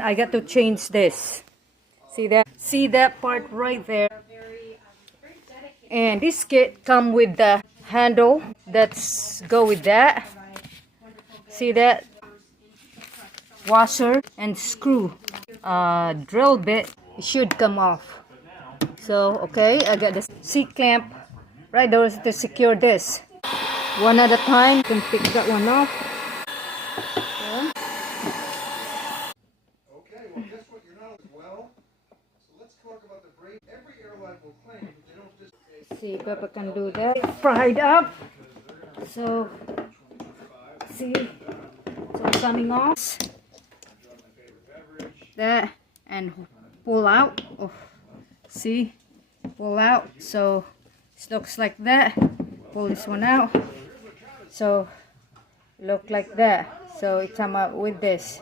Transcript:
I got to change this. See that? See that part right there? And this kit come with the handle. That's go with that. See that? Washer and screw. Drill bit. It should come off. So okay, I got the C-clamp right there to secure this. One at a time. You can pick that one off. Okay, well, guess what? You're not as well. So let's talk about the brake. Every airline will claim that they don't just. See, Papa can do that. Fried up. So, see, so coming off. That and pull out. Oh, see, pull out. So it looks like that. Pull this one out. So look like that. So it come out with this.